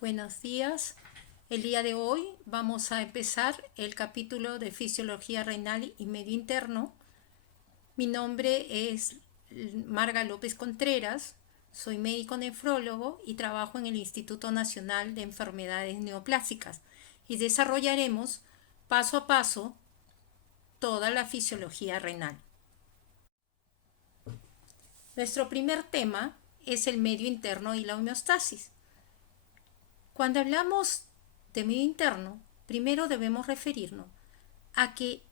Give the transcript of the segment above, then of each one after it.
Buenos días. El día de hoy vamos a empezar el capítulo de Fisiología Renal y Medio Interno. Mi nombre es Marga López Contreras, soy médico nefrólogo y trabajo en el Instituto Nacional de Enfermedades Neoplásicas y desarrollaremos paso a paso toda la fisiología renal. Nuestro primer tema es el medio interno y la homeostasis. Cuando hablamos de medio interno, primero debemos referirnos a que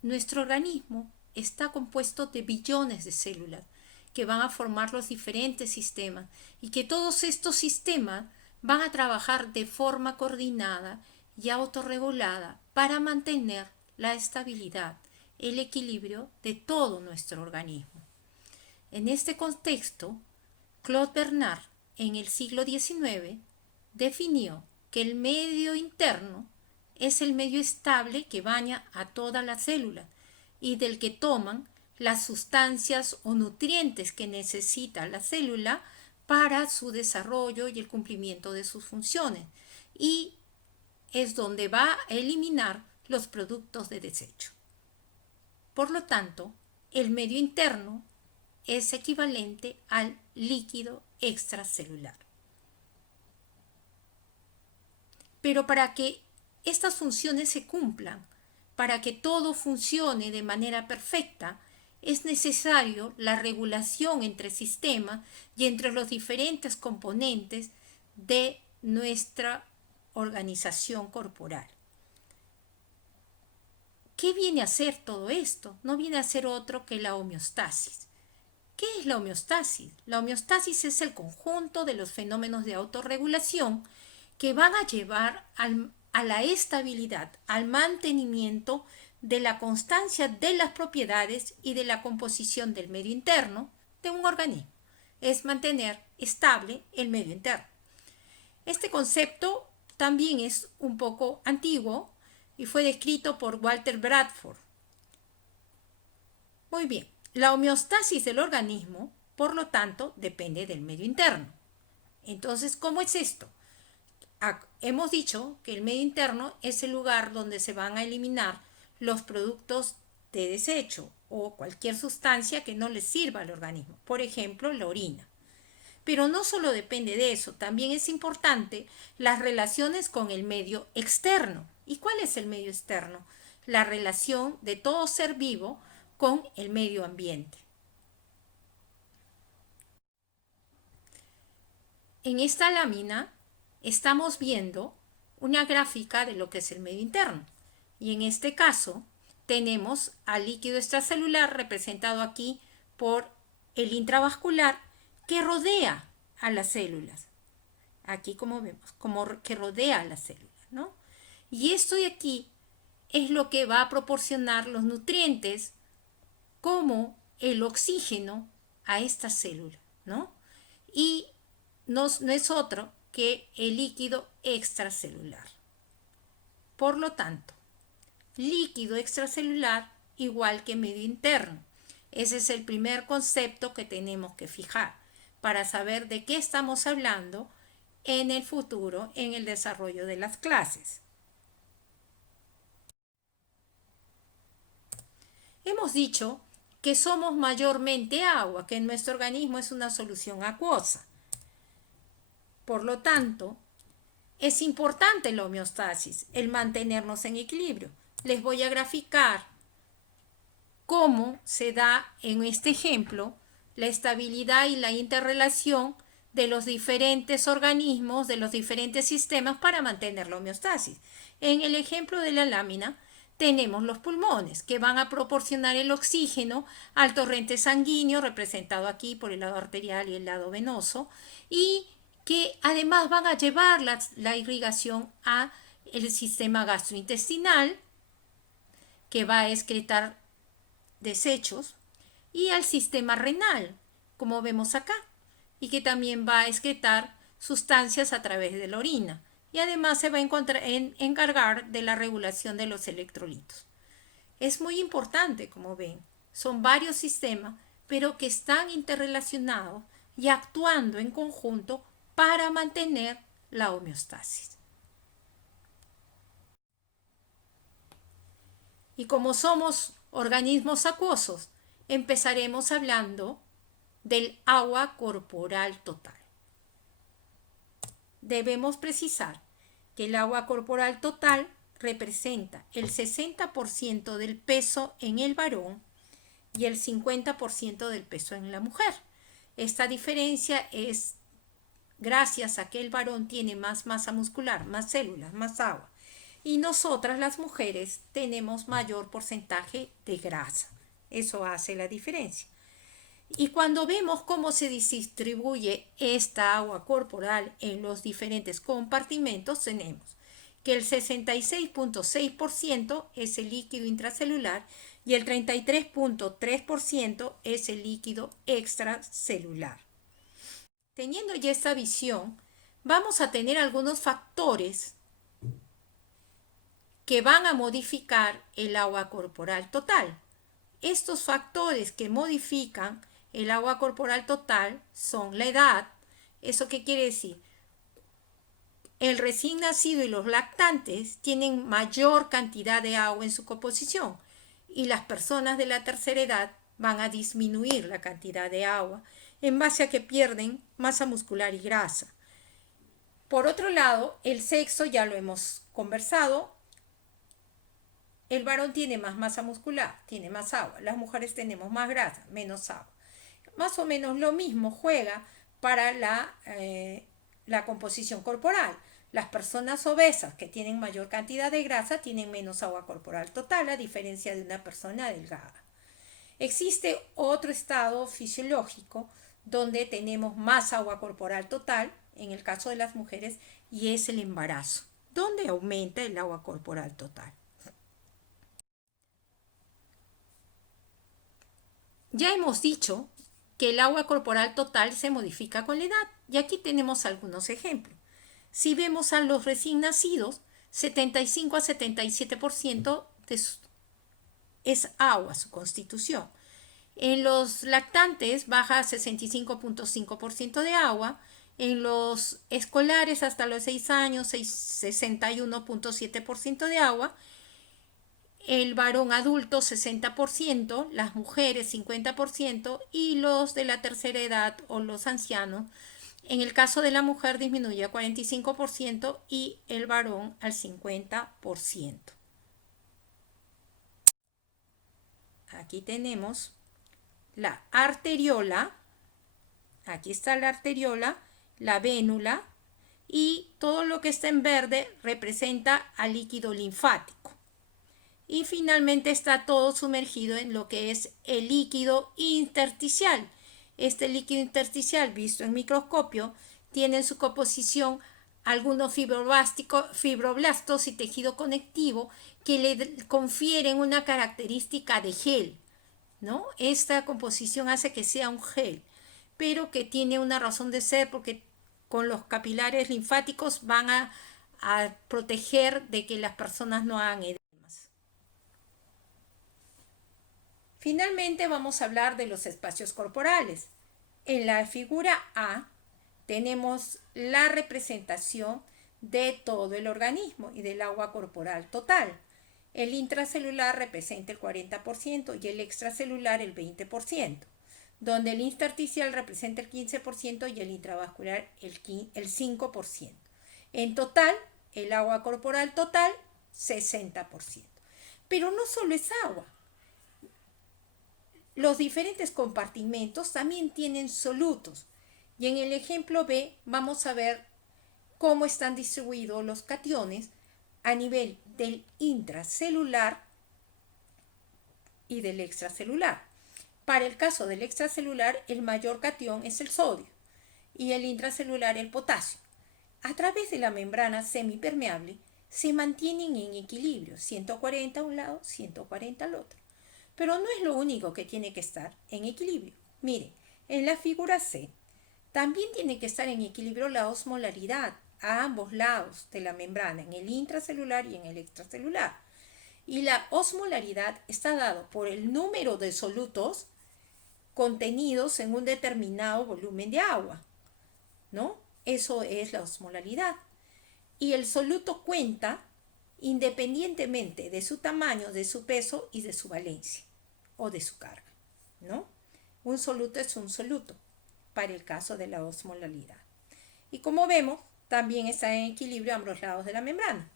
nuestro organismo está compuesto de billones de células que van a formar los diferentes sistemas y que todos estos sistemas van a trabajar de forma coordinada y autorregulada para mantener la estabilidad, el equilibrio de todo nuestro organismo. En este contexto, Claude Bernard, en el siglo XIX, definió que el medio interno es el medio estable que baña a toda la célula y del que toman las sustancias o nutrientes que necesita la célula para su desarrollo y el cumplimiento de sus funciones, y es donde va a eliminar los productos de desecho. Por lo tanto, el medio interno es equivalente al líquido extracelular. Pero para que estas funciones se cumplan, para que todo funcione de manera perfecta, es necesario la regulación entre sistemas y entre los diferentes componentes de nuestra organización corporal. ¿Qué viene a ser todo esto? No viene a ser otro que la homeostasis. ¿Qué es la homeostasis? La homeostasis es el conjunto de los fenómenos de autorregulación que van a llevar a la estabilidad, al mantenimiento de la constancia de las propiedades y de la composición del medio interno de un organismo. Es mantener estable el medio interno. Este concepto también es un poco antiguo y fue descrito por Walter Bradford. Muy bien, la homeostasis del organismo, por lo tanto, depende del medio interno. Entonces, ¿cómo es esto? Hemos dicho que el medio interno es el lugar donde se van a eliminar los productos de desecho o cualquier sustancia que no le sirva al organismo, por ejemplo, la orina. Pero no solo depende de eso, también es importante las relaciones con el medio externo. ¿Y cuál es el medio externo? La relación de todo ser vivo con el medio ambiente. En esta lámina estamos viendo una gráfica de lo que es el medio interno. Y en este caso tenemos al líquido extracelular representado aquí por el intravascular que rodea a las células. Aquí como vemos, como que rodea a las células, ¿no? Y esto de aquí es lo que va a proporcionar los nutrientes como el oxígeno a esta célula, ¿no? Y no es otro que el líquido extracelular. Por lo tanto, líquido extracelular igual que medio interno. Ese es el primer concepto que tenemos que fijar para saber de qué estamos hablando en el futuro en el desarrollo de las clases. Hemos dicho que somos mayormente agua, que nuestro organismo es una solución acuosa. Por lo tanto, es importante la homeostasis, el mantenernos en equilibrio. Les voy a graficar cómo se da en este ejemplo la estabilidad y la interrelación de los diferentes organismos, de los diferentes sistemas para mantener la homeostasis. En el ejemplo de la lámina tenemos los pulmones que van a proporcionar el oxígeno al torrente sanguíneo representado aquí por el lado arterial y el lado venoso, y que además van a llevar la irrigación al sistema gastrointestinal, que va a excretar desechos, y al sistema renal, como vemos acá, y que también va a excretar sustancias a través de la orina, y además se va a encargar de la regulación de los electrolitos. Es muy importante, como ven, son varios sistemas, pero que están interrelacionados y actuando en conjunto para mantener la homeostasis. Y como somos organismos acuosos, empezaremos hablando del agua corporal total. Debemos precisar que el agua corporal total representa el 60% del peso en el varón y el 50% del peso en la mujer. Esta diferencia es gracias a que el varón tiene más masa muscular, más células, más agua. Y nosotras las mujeres tenemos mayor porcentaje de grasa. Eso hace la diferencia. Y cuando vemos cómo se distribuye esta agua corporal en los diferentes compartimentos, tenemos que el 66.6% es el líquido intracelular y el 33.3% es el líquido extracelular. Teniendo ya esta visión, vamos a tener algunos factores que van a modificar el agua corporal total. Estos factores que modifican el agua corporal total son la edad. ¿Eso qué quiere decir? El recién nacido y los lactantes tienen mayor cantidad de agua en su composición y las personas de la tercera edad van a disminuir la cantidad de agua en base a que pierden masa muscular y grasa. Por otro lado, el sexo ya lo hemos conversado. El varón tiene más masa muscular, tiene más agua. Las mujeres tenemos más grasa, menos agua. Más o menos lo mismo juega para la composición corporal. Las personas obesas que tienen mayor cantidad de grasa tienen menos agua corporal total, a diferencia de una persona delgada. Existe otro estado fisiológico donde tenemos más agua corporal total, en el caso de las mujeres, y es el embarazo, donde aumenta el agua corporal total. Ya hemos dicho que el agua corporal total se modifica con la edad, y aquí tenemos algunos ejemplos. Si vemos a los recién nacidos, 75 a 77% es agua su constitución. En los lactantes baja a 65.5% de agua. En los escolares hasta los 6 años, 61.7% de agua. El varón adulto 60%, las mujeres 50% y los de la tercera edad o los ancianos. En el caso de la mujer disminuye a 45% y el varón al 50%. Aquí tenemos la arteriola, aquí está la arteriola, la vénula y todo lo que está en verde representa al líquido linfático. Y finalmente está todo sumergido en lo que es el líquido intersticial. Este líquido intersticial, visto en microscopio, tiene en su composición algunos fibroblastos y tejido conectivo que le confieren una característica de gel, ¿no? Esta composición hace que sea un gel, pero que tiene una razón de ser porque con los capilares linfáticos van a proteger de que las personas no hagan edemas. Finalmente vamos a hablar de los espacios corporales. En la figura A tenemos la representación de todo el organismo y del agua corporal total. El intracelular representa el 40% y el extracelular el 20%, donde el intersticial representa el 15% y el intravascular el 5%. En total, el agua corporal total, 60%. Pero no solo es agua. Los diferentes compartimentos también tienen solutos. Y en el ejemplo B vamos a ver cómo están distribuidos los cationes a nivel del intracelular y del extracelular. Para el caso del extracelular, el mayor catión es el sodio y el intracelular el potasio. A través de la membrana semipermeable se mantienen en equilibrio, 140 a un lado, 140 al otro. Pero no es lo único que tiene que estar en equilibrio. Miren, en la figura C también tiene que estar en equilibrio la osmolaridad a ambos lados de la membrana, en el intracelular y en el extracelular. Y la osmolaridad está dado por el número de solutos contenidos en un determinado volumen de agua, ¿no? Eso es la osmolalidad. Y el soluto cuenta independientemente de su tamaño, de su peso y de su valencia o de su carga, ¿no? Un soluto es un soluto para el caso de la osmolalidad. Y como vemos, también está en equilibrio a ambos lados de la membrana.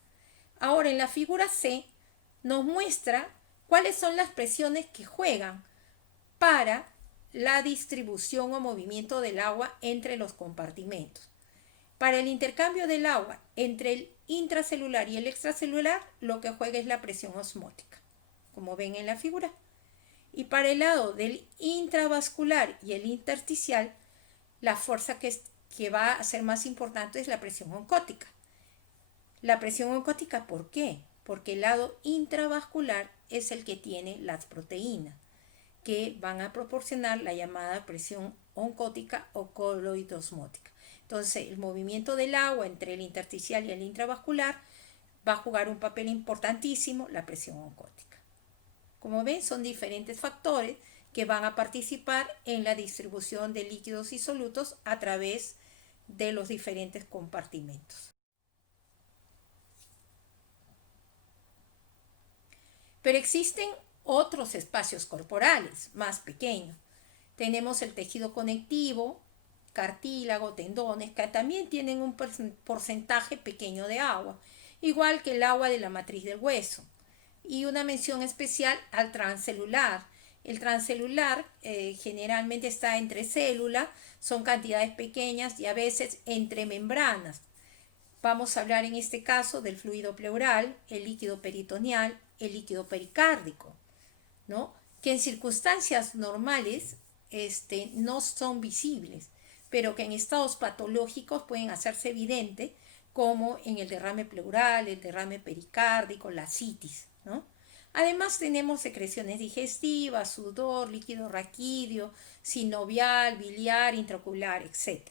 Ahora, en la figura C nos muestra cuáles son las presiones que juegan para la distribución o movimiento del agua entre los compartimentos. Para el intercambio del agua entre el intracelular y el extracelular, lo que juega es la presión osmótica, como ven en la figura. Y para el lado del intravascular y el intersticial, la fuerza que va a ser más importante es la presión oncótica. La presión oncótica, ¿por qué? Porque el lado intravascular es el que tiene las proteínas, que van a proporcionar la llamada presión oncótica o coloidosmótica. Entonces, el movimiento del agua entre el intersticial y el intravascular va a jugar un papel importantísimo, la presión oncótica. Como ven, son diferentes factores que van a participar en la distribución de líquidos y solutos a través de los diferentes compartimentos. Pero existen otros espacios corporales más pequeños. Tenemos el tejido conectivo, cartílago, tendones, que también tienen un porcentaje pequeño de agua, igual que el agua de la matriz del hueso. Y una mención especial al transcelular. El transcelular generalmente está entre células, son cantidades pequeñas y a veces entre membranas. Vamos a hablar en este caso del fluido pleural, el líquido peritoneal, el líquido pericárdico, ¿no? Que en circunstancias normales no son visibles, pero que en estados patológicos pueden hacerse evidentes, como en el derrame pleural, el derrame pericárdico, la citis, ¿no? Además tenemos secreciones digestivas, sudor, líquido raquídeo, sinovial, biliar, intraocular, etc.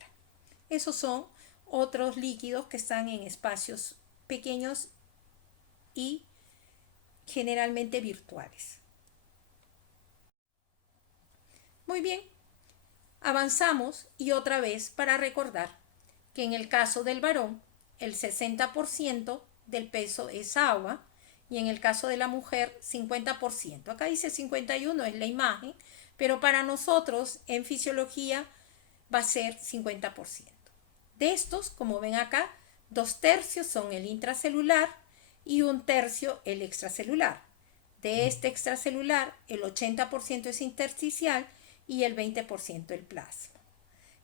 Esos son otros líquidos que están en espacios pequeños y generalmente virtuales. Muy bien, avanzamos y otra vez para recordar que en el caso del varón el 60% del peso es agua y en el caso de la mujer 50%. Acá dice 51, es la imagen, pero para nosotros en fisiología va a ser 50%. De estos, como ven acá, 2/3 son el intracelular y 1/3 el extracelular. De este extracelular, el 80% es intersticial y el 20% el plasma.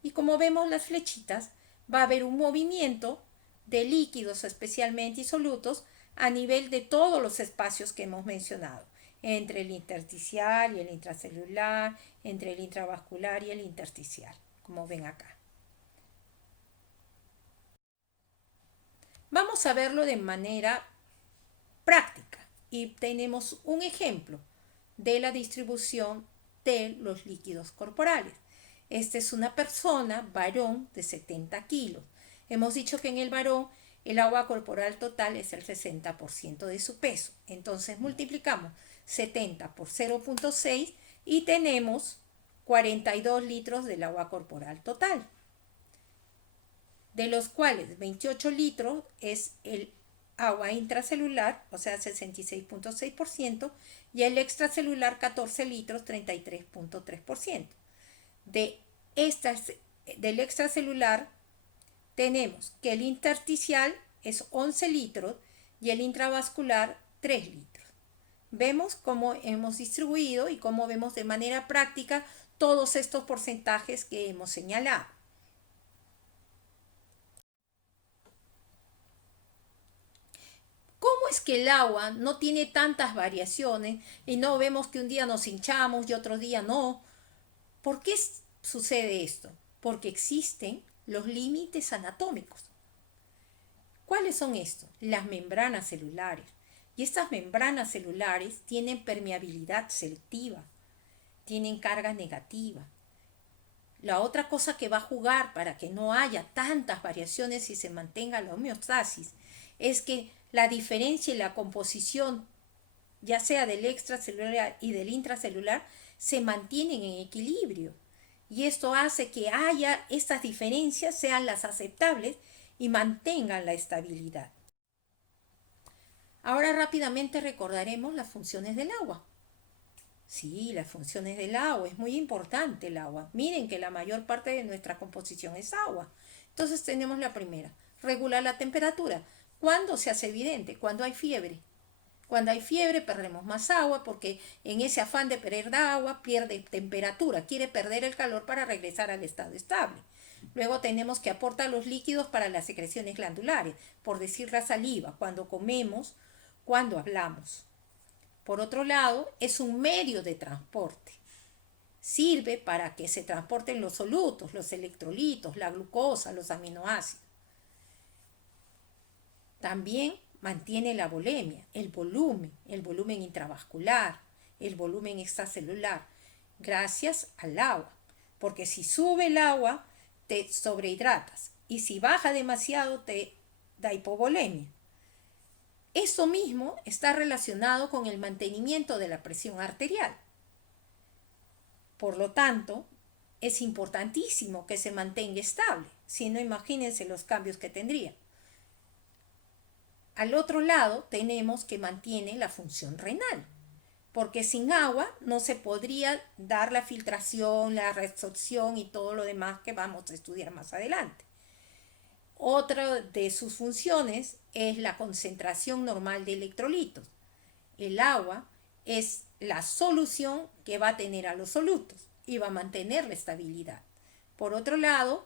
Y como vemos las flechitas, va a haber un movimiento de líquidos especialmente y solutos a nivel de todos los espacios que hemos mencionado, entre el intersticial y el intracelular, entre el intravascular y el intersticial, como ven acá. Vamos a verlo de manera práctica y tenemos un ejemplo de la distribución de los líquidos corporales. Esta es una persona, varón, de 70 kilos. Hemos dicho que en el varón el agua corporal total es el 60% de su peso. Entonces multiplicamos 70 por 0.6 y tenemos 42 litros del agua corporal total, de los cuales 28 litros es el agua intracelular, o sea 66.6%, y el extracelular 14 litros, 33.3%. Del extracelular tenemos que el intersticial es 11 litros y el intravascular 3 litros. Vemos cómo hemos distribuido y cómo vemos de manera práctica todos estos porcentajes que hemos señalado. ¿Cómo es que el agua no tiene tantas variaciones y no vemos que un día nos hinchamos y otro día no? ¿Por qué sucede esto? Porque existen los límites anatómicos. ¿Cuáles son estos? Las membranas celulares. Y estas membranas celulares tienen permeabilidad selectiva, tienen carga negativa. La otra cosa que va a jugar para que no haya tantas variaciones y se mantenga la homeostasis es que la diferencia y la composición, ya sea del extracelular y del intracelular, se mantienen en equilibrio. Y esto hace que haya estas diferencias, sean las aceptables y mantengan la estabilidad. Ahora rápidamente recordaremos las funciones del agua. Sí, las funciones del agua, es muy importante el agua. Miren que la mayor parte de nuestra composición es agua. Entonces tenemos la primera, regular la temperatura. ¿Cuándo se hace evidente? Cuando hay fiebre. Cuando hay fiebre perdemos más agua porque en ese afán de perder agua pierde temperatura, quiere perder el calor para regresar al estado estable. Luego tenemos que aportar los líquidos para las secreciones glandulares, por decir la saliva, cuando comemos, cuando hablamos. Por otro lado, es un medio de transporte. Sirve para que se transporten los solutos, los electrolitos, la glucosa, los aminoácidos. También mantiene la volemia, el volumen intravascular, el volumen extracelular, gracias al agua. Porque si sube el agua, te sobrehidratas. Y si baja demasiado, te da hipovolemia. Eso mismo está relacionado con el mantenimiento de la presión arterial. Por lo tanto, es importantísimo que se mantenga estable. Si no, imagínense los cambios que tendría. Al otro lado tenemos que mantiene la función renal, porque sin agua no se podría dar la filtración, la reabsorción y todo lo demás que vamos a estudiar más adelante. Otra de sus funciones es la concentración normal de electrolitos. El agua es la solución que va a tener a los solutos y va a mantener la estabilidad. Por otro lado,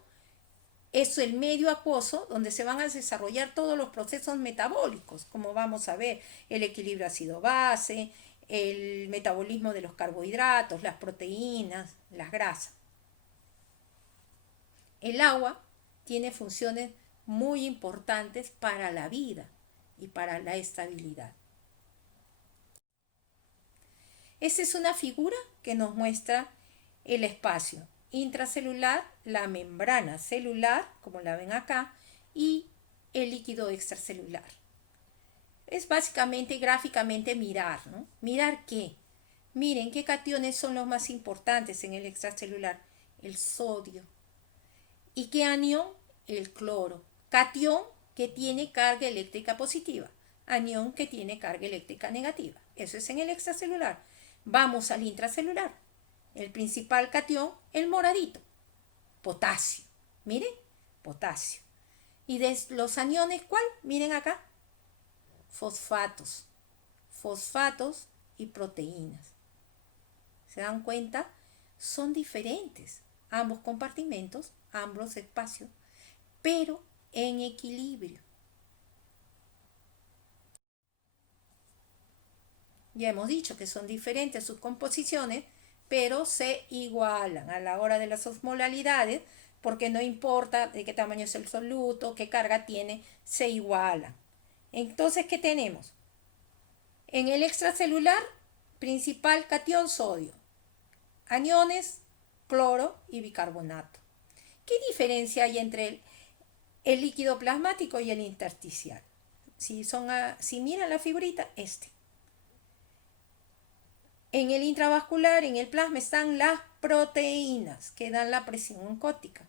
es el medio acuoso donde se van a desarrollar todos los procesos metabólicos, como vamos a ver, el equilibrio ácido-base, el metabolismo de los carbohidratos, las proteínas, las grasas. El agua tiene funciones muy importantes para la vida y para la estabilidad. Esta es una figura que nos muestra el espacio intracelular, la membrana celular, como la ven acá, y el líquido extracelular. Es básicamente gráficamente mirar, ¿no? ¿Mirar qué? Miren qué cationes son los más importantes en el extracelular. El sodio. ¿Y qué anión? El cloro. Catión que tiene carga eléctrica positiva. Anión que tiene carga eléctrica negativa. Eso es en el extracelular. Vamos al intracelular. El principal catión, el moradito, potasio. Miren, potasio. ¿Y de los aniones cuál? Miren acá, fosfatos. Fosfatos y proteínas. ¿Se dan cuenta? Son diferentes ambos compartimentos, ambos espacios, pero en equilibrio. Ya hemos dicho que son diferentes sus composiciones, pero se igualan a la hora de las osmolalidades, porque no importa de qué tamaño es el soluto, qué carga tiene, se igualan. Entonces, ¿qué tenemos? En el extracelular, principal catión sodio, aniones, cloro y bicarbonato. ¿Qué diferencia hay entre el líquido plasmático y el intersticial? Si miran la figurita, En el intravascular, en el plasma, están las proteínas que dan la presión oncótica.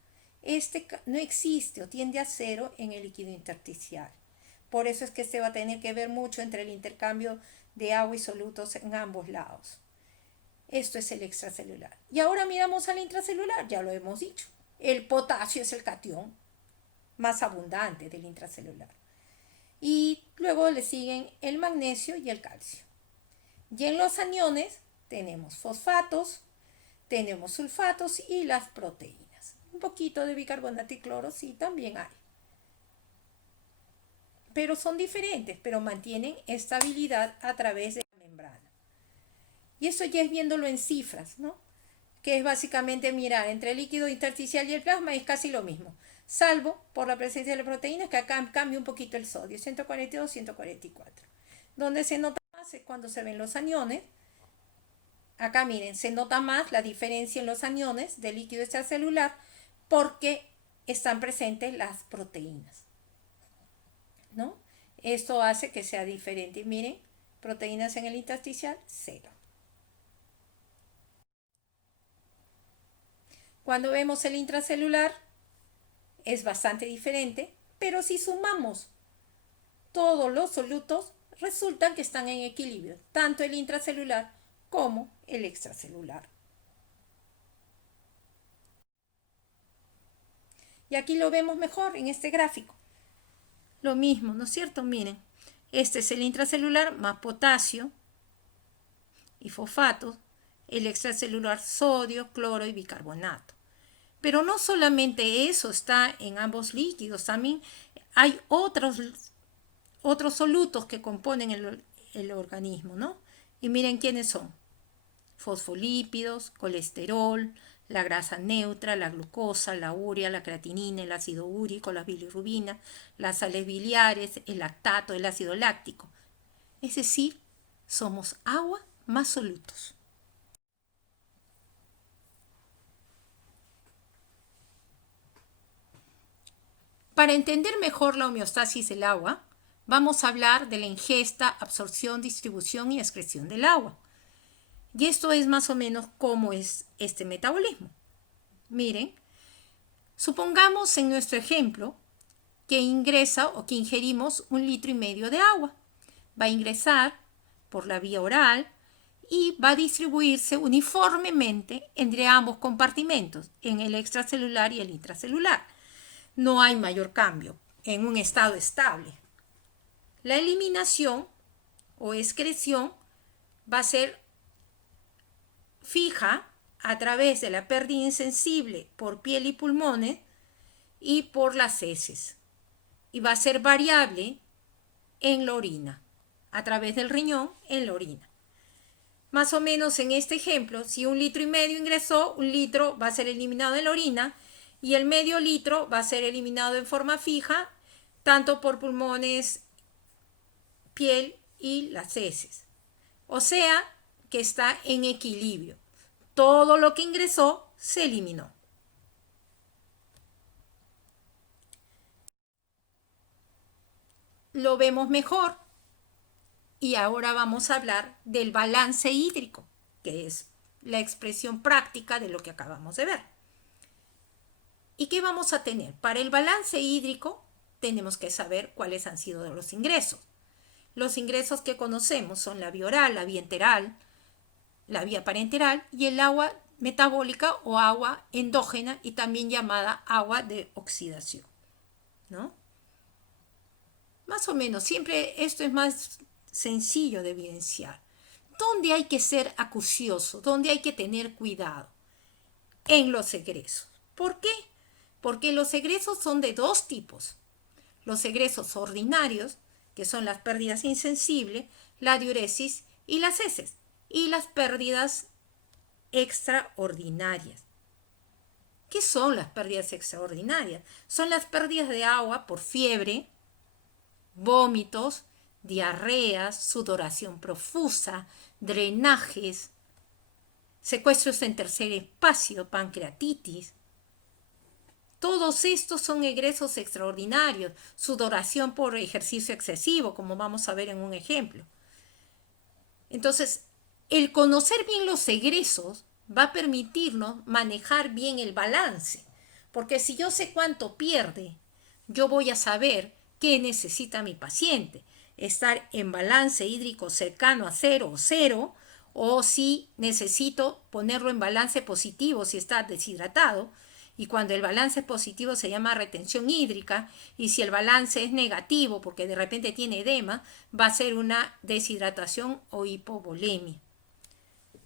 No existe o tiende a cero en el líquido intersticial. Por eso es que va a tener que ver mucho entre el intercambio de agua y solutos en ambos lados. Esto es el extracelular. Y ahora miramos al intracelular, ya lo hemos dicho. El potasio es el catión más abundante del intracelular. Y luego le siguen el magnesio y el calcio. Y en los aniones tenemos fosfatos, tenemos sulfatos y las proteínas. Un poquito de bicarbonato y cloro sí también hay. Pero son diferentes, pero mantienen estabilidad a través de la membrana. Y eso ya es viéndolo en cifras, ¿no? Que es básicamente mirar entre el líquido intersticial y el plasma, es casi lo mismo. Salvo por la presencia de la proteína, que acá cambia un poquito el sodio, 142, 144. Donde se nota más es cuando se ven los aniones. Acá miren, se nota más la diferencia en los aniones del líquido extracelular porque están presentes las proteínas, ¿no? Esto hace que sea diferente. Miren, proteínas en el intersticial, 0. Cuando vemos el intracelular es bastante diferente, pero si sumamos todos los solutos, resultan que están en equilibrio, tanto el intracelular como el extracelular. Y aquí lo vemos mejor en este gráfico. Lo mismo, ¿no es cierto? Miren, este es el intracelular más potasio y fosfatos, el extracelular sodio, cloro y bicarbonato. Pero no solamente eso está en ambos líquidos, también hay otros solutos que componen el organismo, ¿no? Y miren quiénes son: fosfolípidos, colesterol, la grasa neutra, la glucosa, la urea, la creatinina, el ácido úrico, la bilirrubina, las sales biliares, el lactato, el ácido láctico. Es decir, somos agua más solutos. Para entender mejor la homeostasis del agua, vamos a hablar de la ingesta, absorción, distribución y excreción del agua. Y esto es más o menos cómo es este metabolismo. Miren, supongamos en nuestro ejemplo que ingresa o que ingerimos 1,5 litros de agua. Va a ingresar por la vía oral y va a distribuirse uniformemente entre ambos compartimentos, en el extracelular y el intracelular. No hay mayor cambio en un estado estable. La eliminación o excreción va a ser fija a través de la pérdida insensible por piel y pulmones y por las heces. Y va a ser variable en la orina, a través del riñón en la orina. Más o menos en este ejemplo, si 1,5 litros ingresó, 1 litro va a ser eliminado en la orina y el medio litro va a ser eliminado en forma fija, tanto por pulmones, piel y las heces. O sea que está en equilibrio. Todo lo que ingresó se eliminó. Lo vemos mejor. Y ahora vamos a hablar del balance hídrico, que es la expresión práctica de lo que acabamos de ver. ¿Y qué vamos a tener? Para el balance hídrico tenemos que saber cuáles han sido los ingresos. Los ingresos que conocemos son la vía oral, la vía enteral, la vía parenteral y el agua metabólica o agua endógena y también llamada agua de oxidación, ¿no? Más o menos, siempre esto es más sencillo de evidenciar. ¿Dónde hay que ser acucioso? ¿Dónde hay que tener cuidado? En los egresos. ¿Por qué? Porque los egresos son de dos tipos. Los egresos ordinarios, que son las pérdidas insensibles, la diuresis y las heces, y las pérdidas extraordinarias. ¿Qué son las pérdidas extraordinarias? Son las pérdidas de agua por fiebre, vómitos, diarreas, sudoración profusa, drenajes, secuestros en tercer espacio, pancreatitis. Todos estos son egresos extraordinarios, sudoración por ejercicio excesivo, como vamos a ver en un ejemplo. Entonces, el conocer bien los egresos va a permitirnos manejar bien el balance, porque si yo sé cuánto pierde, yo voy a saber qué necesita mi paciente, estar en balance hídrico cercano a 0 o si necesito ponerlo en balance positivo si está deshidratado. Y cuando el balance es positivo se llama retención hídrica, y si el balance es negativo porque de repente tiene edema, va a ser una deshidratación o hipovolemia.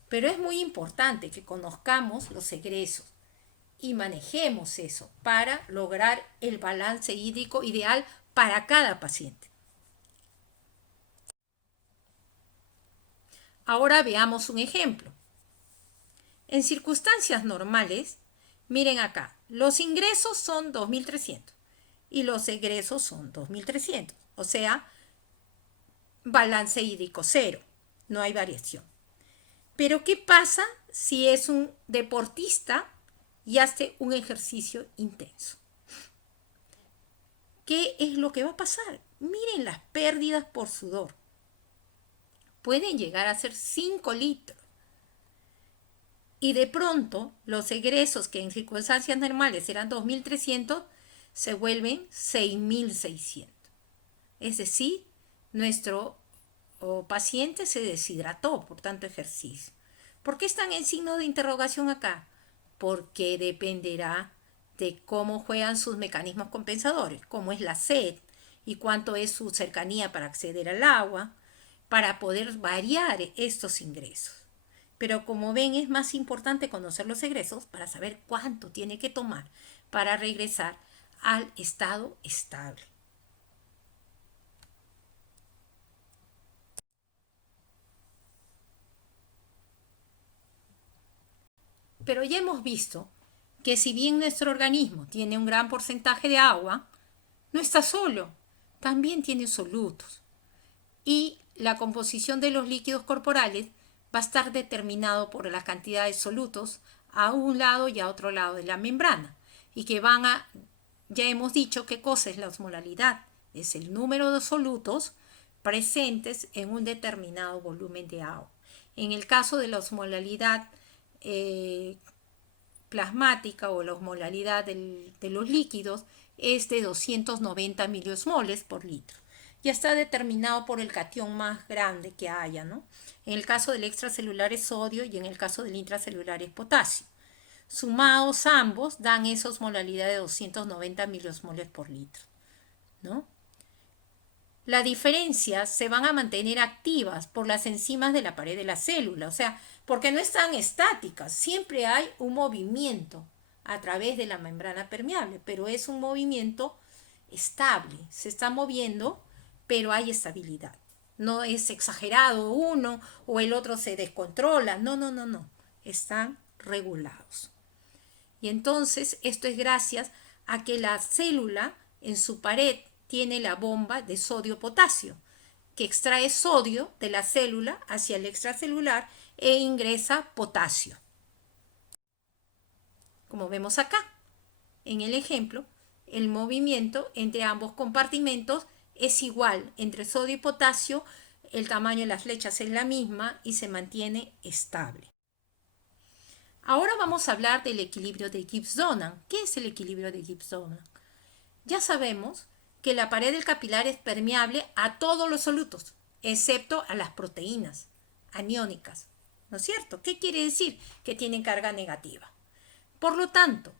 Pero es muy importante que conozcamos los egresos y manejemos eso para lograr el balance hídrico ideal para cada paciente. Ahora veamos un ejemplo. En circunstancias normales, miren acá, los ingresos son 2.300 y los egresos son 2.300, o sea, balance hídrico 0, no hay variación. Pero ¿qué pasa si es un deportista y hace un ejercicio intenso? ¿Qué es lo que va a pasar? Miren las pérdidas por sudor. Pueden llegar a ser 5 litros. Y de pronto los egresos que en circunstancias normales eran 2.300 se vuelven 6.600. Es decir, nuestro paciente se deshidrató por tanto ejercicio. ¿Por qué están en signo de interrogación acá? Porque dependerá de cómo juegan sus mecanismos compensadores, cómo es la sed y cuánto es su cercanía para acceder al agua, para poder variar estos ingresos. Pero como ven, es más importante conocer los egresos para saber cuánto tiene que tomar para regresar al estado estable. Pero ya hemos visto que si bien nuestro organismo tiene un gran porcentaje de agua, no está solo, también tiene solutos. Y la composición de los líquidos corporales va a estar determinado por la cantidad de solutos a un lado y a otro lado de la membrana. Y que ya hemos dicho qué cosa es la osmolalidad. Es el número de solutos presentes en un determinado volumen de agua. En el caso de la osmolalidad plasmática o la osmolalidad de los líquidos es de 290 miliosmoles por litro. Ya está determinado por el catión más grande que haya, ¿no? En el caso del extracelular es sodio y en el caso del intracelular es potasio. Sumados ambos dan esa osmolalidad de 290 miliosmoles por litro, ¿no? Las diferencias se van a mantener activas por las enzimas de la pared de la célula, o sea, porque no están estáticas, siempre hay un movimiento a través de la membrana permeable, pero es un movimiento estable, se está moviendo, pero hay estabilidad. No es exagerado uno o el otro se descontrola, no, no, no, no, están regulados. Y entonces esto es gracias a que la célula en su pared tiene la bomba de sodio-potasio, que extrae sodio de la célula hacia el extracelular e ingresa potasio. Como vemos acá, en el ejemplo, el movimiento entre ambos compartimentos es igual entre sodio y potasio, el tamaño de las flechas es la misma y se mantiene estable. Ahora vamos a hablar del equilibrio de Gibbs-Donan. ¿Qué es el equilibrio de Gibbs-Donan? Ya sabemos que la pared del capilar es permeable a todos los solutos, excepto a las proteínas aniónicas. ¿No es cierto? ¿Qué quiere decir? Que tienen carga negativa. Por lo tanto,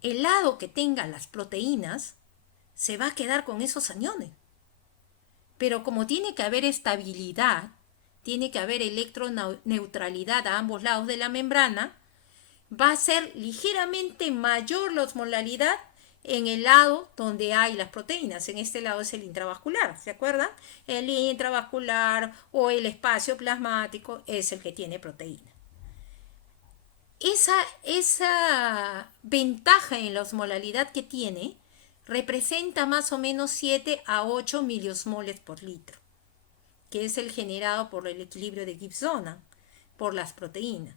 el lado que tenga las proteínas se va a quedar con esos aniones. Pero como tiene que haber estabilidad, tiene que haber electroneutralidad a ambos lados de la membrana, va a ser ligeramente mayor la osmolalidad en el lado donde hay las proteínas. En este lado es el intravascular, ¿se acuerdan? El intravascular o el espacio plasmático es el que tiene proteína. Esa ventaja en la osmolalidad que tiene representa más o menos 7 a 8 miliosmoles por litro, que es el generado por el equilibrio de Gibbs-Donan, por las proteínas.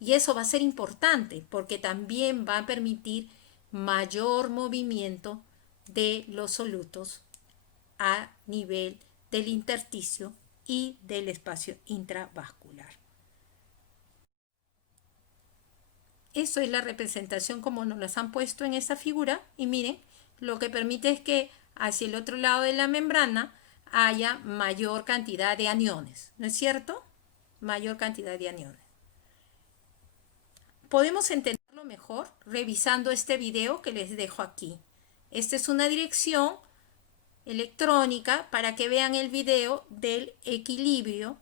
Y eso va a ser importante porque también va a permitir mayor movimiento de los solutos a nivel del intersticio y del espacio intravascular. Eso es la representación como nos las han puesto en esta figura y miren, lo que permite es que hacia el otro lado de la membrana haya mayor cantidad de aniones, ¿no es cierto? Mayor cantidad de aniones. Podemos entenderlo mejor revisando este video que les dejo aquí. Esta es una dirección electrónica para que vean el video del equilibrio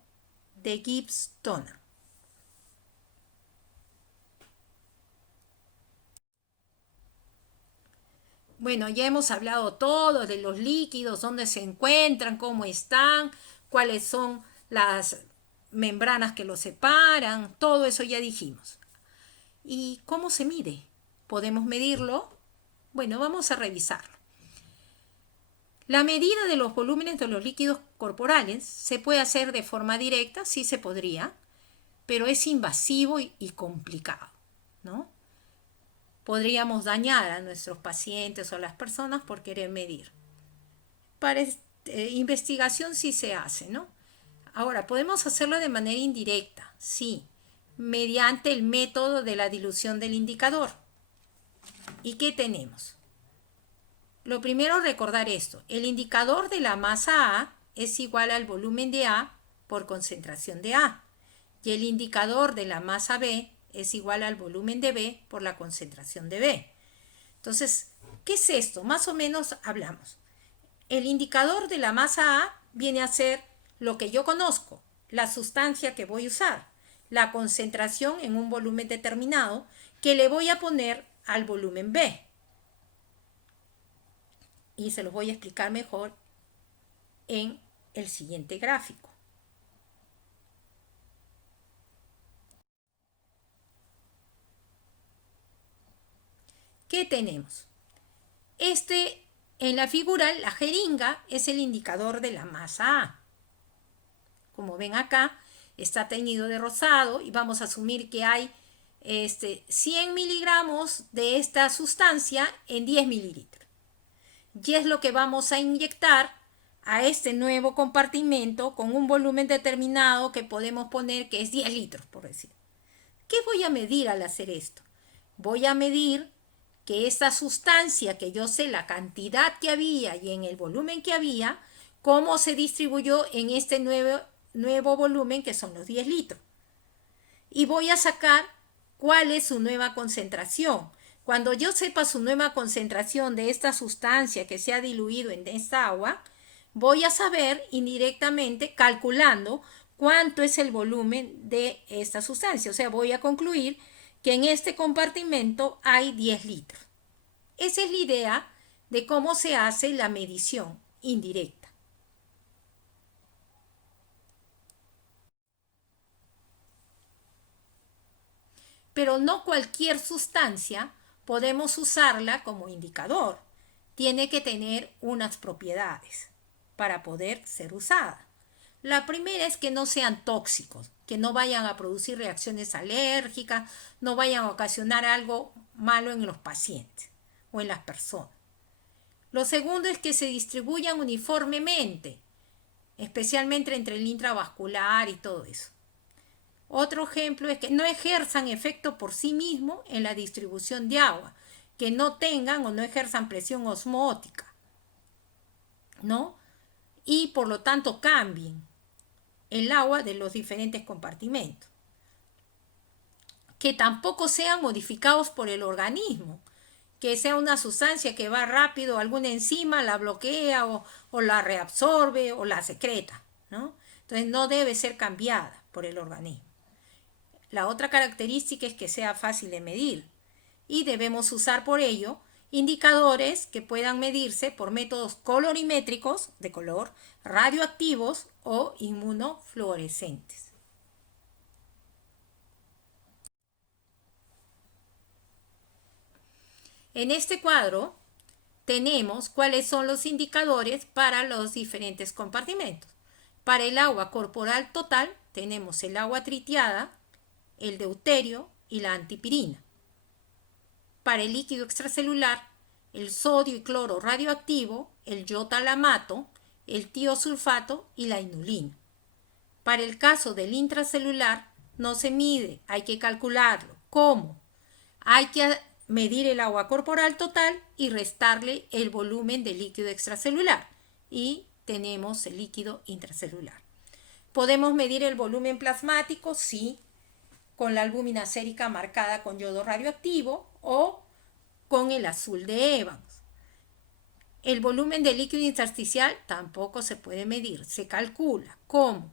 de Gibbs-Donan. Bueno, ya hemos hablado todo de los líquidos, dónde se encuentran, cómo están, cuáles son las membranas que los separan, todo eso ya dijimos. ¿Y cómo se mide? ¿Podemos medirlo? Bueno, vamos a revisarlo. La medida de los volúmenes de los líquidos corporales se puede hacer de forma directa, sí se podría, pero es invasivo y complicado, ¿no? Podríamos dañar a nuestros pacientes o a las personas por querer medir. Para investigación sí se hace, ¿no? Ahora, podemos hacerlo de manera indirecta, sí, mediante el método de la dilución del indicador. ¿Y qué tenemos? Lo primero, recordar esto. El indicador de la masa A es igual al volumen de A por concentración de A. Y el indicador de la masa B es igual al volumen de B por la concentración de B. Entonces, ¿qué es esto? Más o menos hablamos. El indicador de la masa A viene a ser lo que yo conozco, la sustancia que voy a usar, la concentración en un volumen determinado que le voy a poner al volumen B. Y se los voy a explicar mejor en el siguiente gráfico. ¿Qué tenemos? En la figura, la jeringa es el indicador de la masa A. Como ven acá, está teñido de rosado y vamos a asumir que hay 100 miligramos de esta sustancia en 10 mililitros. Y es lo que vamos a inyectar a este nuevo compartimento con un volumen determinado que podemos poner que es 10 litros, por decir. ¿Qué voy a medir al hacer esto? Voy a medir que esta sustancia, que yo sé la cantidad que había y en el volumen que había, cómo se distribuyó en este nuevo volumen que son los 10 litros. Y voy a sacar cuál es su nueva concentración. Cuando yo sepa su nueva concentración de esta sustancia que se ha diluido en esta agua, voy a saber indirectamente, calculando, cuánto es el volumen de esta sustancia. O sea, voy a concluir que en este compartimento hay 10 litros. Esa es la idea de cómo se hace la medición indirecta. Pero no cualquier sustancia podemos usarla como indicador. Tiene que tener unas propiedades para poder ser usada. La primera es que no sean tóxicos, que no vayan a producir reacciones alérgicas, no vayan a ocasionar algo malo en los pacientes o en las personas. Lo segundo es que se distribuyan uniformemente, especialmente entre el intravascular y todo eso. Otro ejemplo es que no ejerzan efecto por sí mismo en la distribución de agua, que no tengan o no ejerzan presión osmótica, ¿no? Y por lo tanto cambien el agua de los diferentes compartimentos. Que tampoco sean modificados por el organismo, que sea una sustancia que va rápido, alguna enzima la bloquea o la reabsorbe o la secreta, ¿no? Entonces no debe ser cambiada por el organismo. La otra característica es que sea fácil de medir y debemos usar por ello indicadores que puedan medirse por métodos colorimétricos de color, radioactivos o inmunofluorescentes. En este cuadro tenemos cuáles son los indicadores para los diferentes compartimentos. Para el agua corporal total tenemos el agua tritiada, el deuterio y la antipirina. Para el líquido extracelular, el sodio y cloro radioactivo, el iotalamato, el tiosulfato y la inulina. Para el caso del intracelular, no se mide, hay que calcularlo. ¿Cómo? Hay que medir el agua corporal total y restarle el volumen del líquido extracelular. Y tenemos el líquido intracelular. ¿Podemos medir el volumen plasmático? Sí, con la albúmina sérica marcada con yodo radioactivo o con el azul de Evans. El volumen del líquido intersticial tampoco se puede medir, se calcula. ¿Cómo?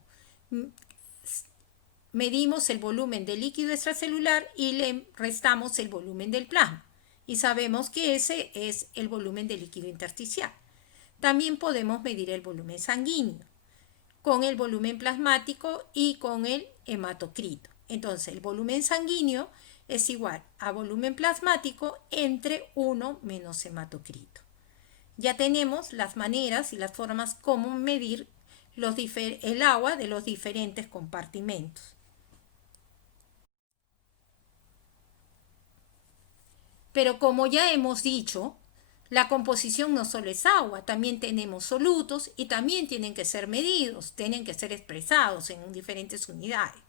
Medimos el volumen del líquido extracelular y le restamos el volumen del plasma. Y sabemos que ese es el volumen del líquido intersticial. También podemos medir el volumen sanguíneo con el volumen plasmático y con el hematocrito. Entonces, el volumen sanguíneo es igual a volumen plasmático entre 1 menos hematocrito. Ya tenemos las maneras y las formas como medir el agua de los diferentes compartimentos. Pero como ya hemos dicho, la composición no solo es agua, también tenemos solutos y también tienen que ser medidos, tienen que ser expresados en diferentes unidades.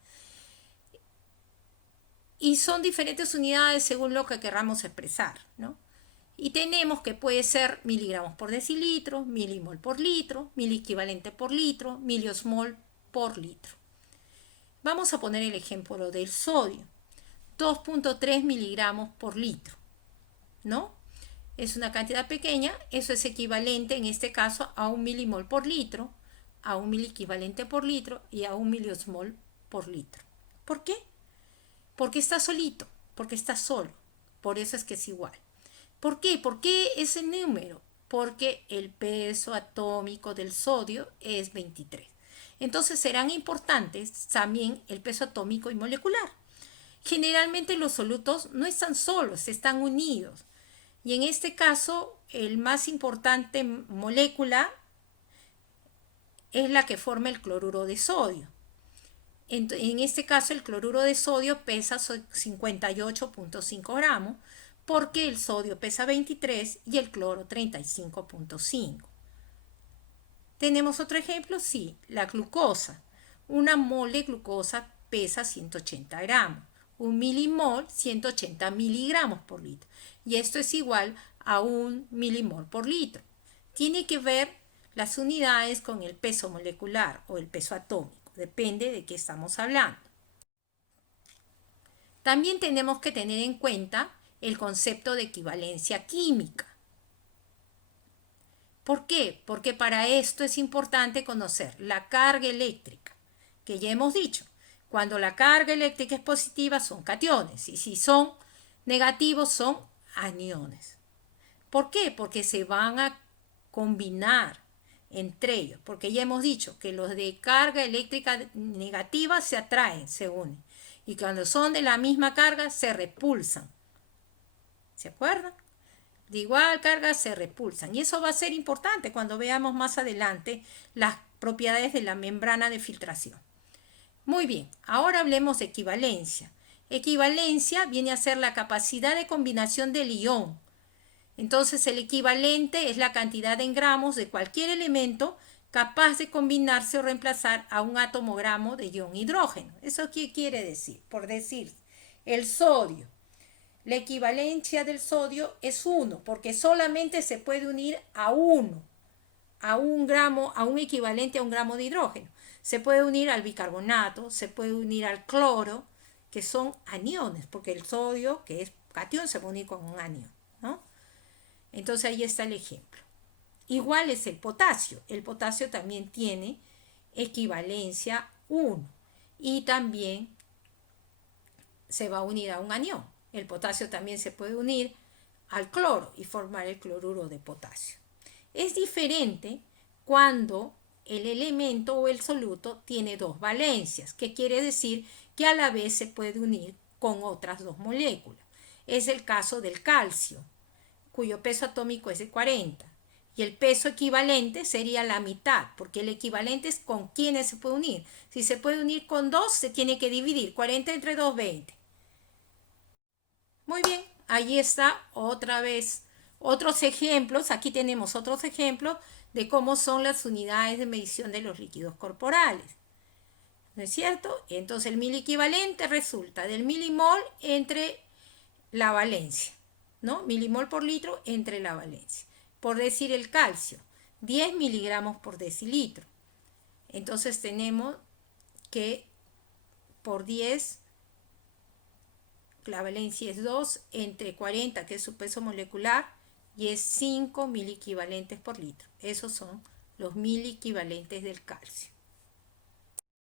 y son diferentes unidades según lo que querramos expresar, ¿no? Y tenemos que puede ser miligramos por decilitro, milimol por litro, miliequivalente por litro, miliosmol por litro. Vamos a poner el ejemplo del sodio. 2.3 miligramos por litro, ¿no? Es una cantidad pequeña, eso es equivalente en este caso a 1 milimol por litro, a 1 miliequivalente por litro y a 1 miliosmol por litro. ¿Por qué? Porque está solito, porque está solo. Por eso es que es igual. ¿Por qué? ¿Por qué ese número? Porque el peso atómico del sodio es 23. Entonces serán importantes también el peso atómico y molecular. Generalmente los solutos no están solos, están unidos. Y en este caso, el más importante molécula es la que forma el cloruro de sodio. En este caso, el cloruro de sodio pesa 58.5 gramos, porque el sodio pesa 23 y el cloro 35.5. ¿Tenemos otro ejemplo? Sí, la glucosa. Una mol de glucosa pesa 180 gramos. Un milimol, 180 miligramos por litro. Y esto es igual a 1 milimol por litro. Tiene que ver las unidades con el peso molecular o el peso atómico. Depende de qué estamos hablando. También tenemos que tener en cuenta el concepto de equivalencia química. ¿Por qué? Porque para esto es importante conocer la carga eléctrica, que ya hemos dicho. Cuando la carga eléctrica es positiva son cationes y si son negativos son aniones. ¿Por qué? Porque se van a combinar entre ellos, porque ya hemos dicho que los de carga eléctrica negativa se atraen, se unen, y cuando son de la misma carga se repulsan. ¿Se acuerdan? De igual carga se repulsan, y eso va a ser importante cuando veamos más adelante las propiedades de la membrana de filtración. Muy bien, ahora hablemos de equivalencia. Equivalencia viene a ser la capacidad de combinación del ion. Entonces el equivalente es la cantidad en gramos de cualquier elemento capaz de combinarse o reemplazar a un átomo gramo de ion hidrógeno. ¿Eso qué quiere decir? Por decir, el sodio. La equivalencia del sodio es 1, porque solamente se puede unir a 1, a un gramo, a un equivalente a un gramo de hidrógeno. Se puede unir al bicarbonato, se puede unir al cloro, que son aniones, porque el sodio, que es catión, se puede unir con un anión, ¿no? Entonces ahí está el ejemplo. Igual es el potasio. El potasio también tiene equivalencia 1 y también se va a unir a un anión. El potasio también se puede unir al cloro y formar el cloruro de potasio. Es diferente cuando el elemento o el soluto tiene dos valencias, que quiere decir que a la vez se puede unir con otras dos moléculas. Es el caso del calcio, cuyo peso atómico es de 40. Y el peso equivalente sería la mitad, porque el equivalente es con quiénes se puede unir. Si se puede unir con 2, se tiene que dividir. 40 entre 2, 20. Muy bien, ahí está otra vez otros ejemplos. Aquí tenemos otros ejemplos de cómo son las unidades de medición de los líquidos corporales. ¿No es cierto? Entonces el miliequivalente resulta del milimol entre la valencia, ¿no? Milimol por litro entre la valencia. Por decir el calcio, 10 miligramos por decilitro. Entonces tenemos que por 10, la valencia es 2 entre 40, que es su peso molecular, y es 5 miliequivalentes por litro. Esos son los miliequivalentes del calcio.